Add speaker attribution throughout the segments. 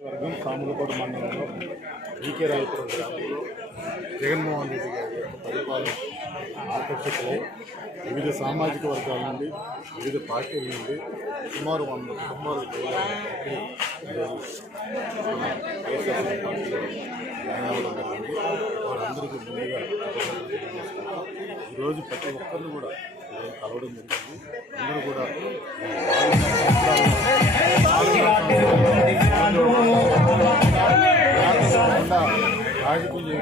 Speaker 1: వర్గం సాములకోట మండలంలో ఈకే రాయపురం గ్రామంలో జగన్మోహన్ రెడ్డి గారి యొక్క పరిపాలన ఆకర్షితులై వివిధ సామాజిక వర్గాల నుండి వివిధ పార్టీల నుండి సుమారు వంద కుటుంబాలు జరిగింది వారందరికీ ముందుగా ఈరోజు ప్రతి ఒక్కరిని కూడా కలవడం జరిగింది. అందరూ కూడా రాజకీయ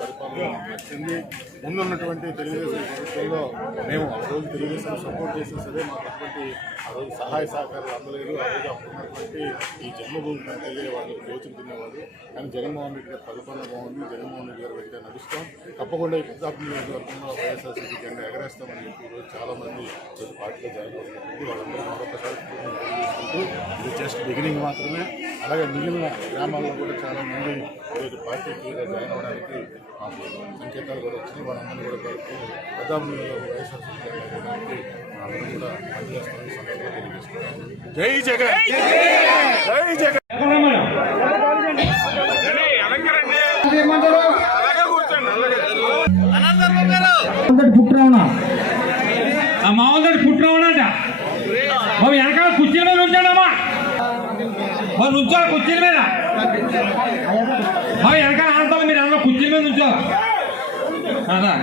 Speaker 1: పరిపాలన ముందున్నటువంటి తెలుగుదేశం ప్రభుత్వంలో మేము ఆ రోజు తెలుగుదేశం సపోర్ట్ చేసిన సరే మాకు అటువంటి ఆ రోజు సహాయ సహకారాలు అందలేదు. ఆ రోజు అప్పుడున్నటువంటి ఈ జన్మభూమి కంటే వాళ్ళు కోచింగ్ తినేవారు కానీ జగన్మోహన్ రెడ్డి గారి పరిపాలన బాగుంది. జగన్మోహన్ రెడ్డి గారు వెంటనే నడుస్తాం. తప్పకుండా ఈ ప్రతాప్ నియోజకవర్గంలో వైఎస్ఆర్సీపీ జెండా ఎగరేస్తామని చెప్పి ఈరోజు చాలామంది పార్టీలో జాయిన్ అవుతుంది వాళ్ళందరూ మరొకసారి తెలియజేసుకుంటూ ఇది జస్ట్ బిగినింగ్ మాత్రమే. అలాగే మిగిలిన గ్రామాల్లో కూడా చాలా మంది ఈరోజు పార్టీకి జాయిన్ అవడానికి మాకు సంకేతాలు కూడా వచ్చినాయి. వాళ్ళందరినీ కూడా కలుపుతూ ప్రతాప్ నియోజకవర్గం వైఎస్ఆర్సీపీ కూడా పనిచేస్తామని సందర్భంగా తెలియజేసుకుంటాం జై జగన్! జై జగన్!
Speaker 2: మామూలు పుట్టినవున ఆ మామూలు పుట్టినవునంట బాబు వెనకాల కుర్చీల మీద ఉంచాడమ్మా బాబు నుంచో కుర్చీల మీద. బాబు వెనకాల ఆడతాను మీరు? అందరూ కుర్చీల మీద నుంచో.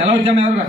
Speaker 2: ఎలా వచ్చాము ఎవరు